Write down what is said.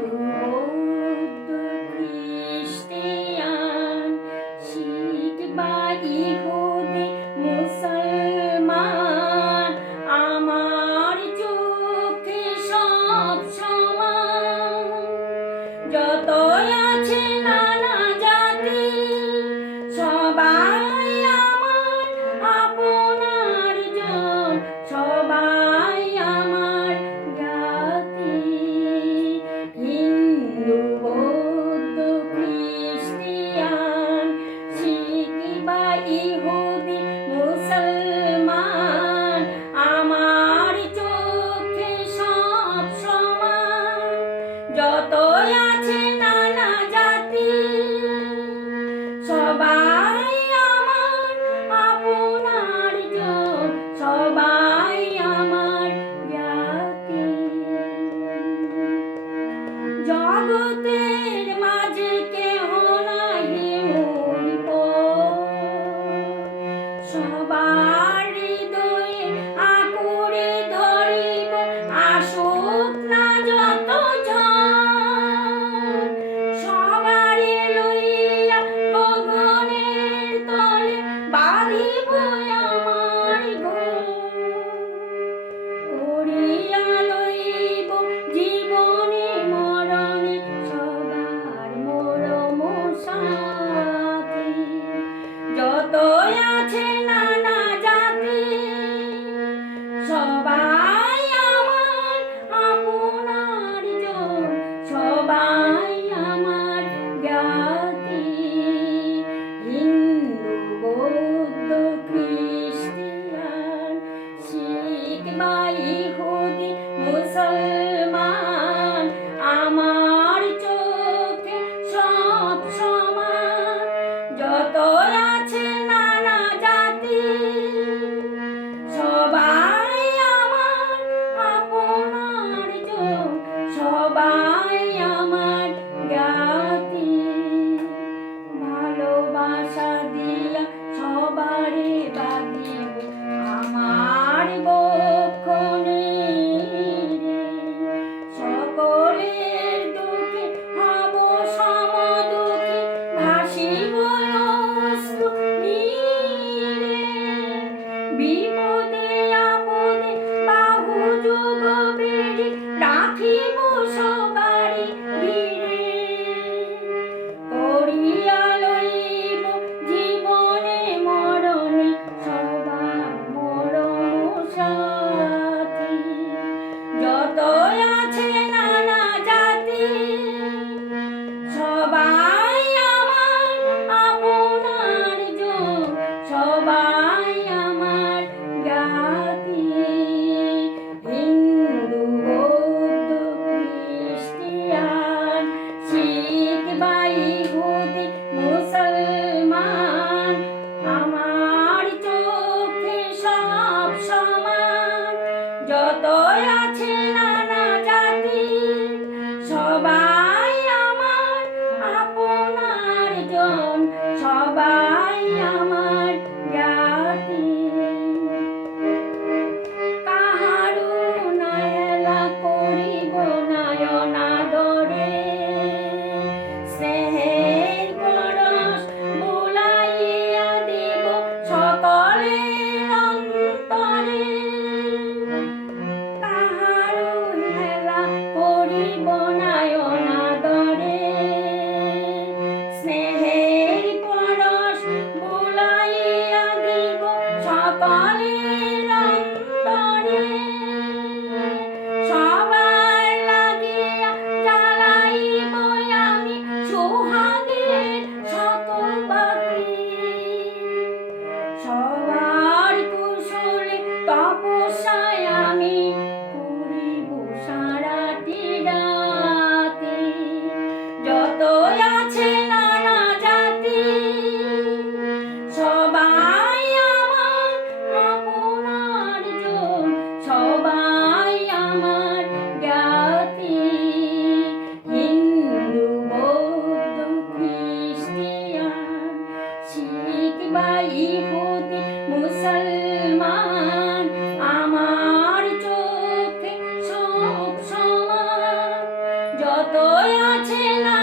বৌদ্ধ খ্রিস্টান শিখ বা ইহুদি মুসলমান আমার চোখে সব সমান। যত আছে নানা জাতি সবাই আমার আপনার জন, সবাই আমার জ্ঞাতি। হিন্দু বৌদ্ধ খ্রিস্টান শিখ বা ইহুদি মুসলমান আমার চোখে সব সমান। যত আছে নানা জাতি সবাই আমার আপনার জন, সবাই আমার জ্ঞাতি। জগতের মাঝে কেহ নাহি মূল সবার হৃদয়ে আঁকুড়ে ধরিব আসুক না যত ঝড়। সবারে লইয়া গগনের তলে বাঁধিব আমার ঘর। করিয়া লইব জীবনে মরণে সবার মরম সাথী। যত আছে নানা জাতি সবাই আমার আপনার জন, সবাই আমার জ্ঞাতি। হিন্দু বৌদ্ধ খ্রিস্টান শিখ বা ইহুদি মুসলমান আমার চোখে সব সমান। যত আছে নানা জাতি সবাই আমার আপনার জন, সবাই আমার জ্ঞাতি। ভালোবাসা দিয়া সবারে বাঁধিব আমার বক্ষণে রে। সকলের দুঃখে হব সমদুঃখী ভাসিব অশ্রু নীরে। বিপদে আপদে বাহু যুগ বেড়ি রাখিব সবারি ঘিরে। করিয়া লইব জীবনে মরণে সবার মরম সাথী। যত আছে নানা জাতি সবাই আমার আপনার জন, সবাই আমার জ্ঞাতি। হিন্দু বৌদ্ধ খ্রিস্টান শিখ বা ইহুদি মুসলমান আমার চোখে সব সমান। যত আছে নানা জাতি সবাই আমার আপনার জন, সবাই আমার জ্ঞাতি। কাহারু নায়লা করিব নয়নাদরে, স্নেহের পরশ বুলাইয়া দিব সকলের অন্তরে। কাহারু হেলা করিব নয়নাদরে, স্নেহের পরশ বুলাইয়া দিব সকলের অন্তরে। সবার লাগিয়া জ্বালাইব আমি সোহাগের শত বাতি। সবার কুশলে তপস্যায় আমি করিব সারাটি রাত। কত আছে না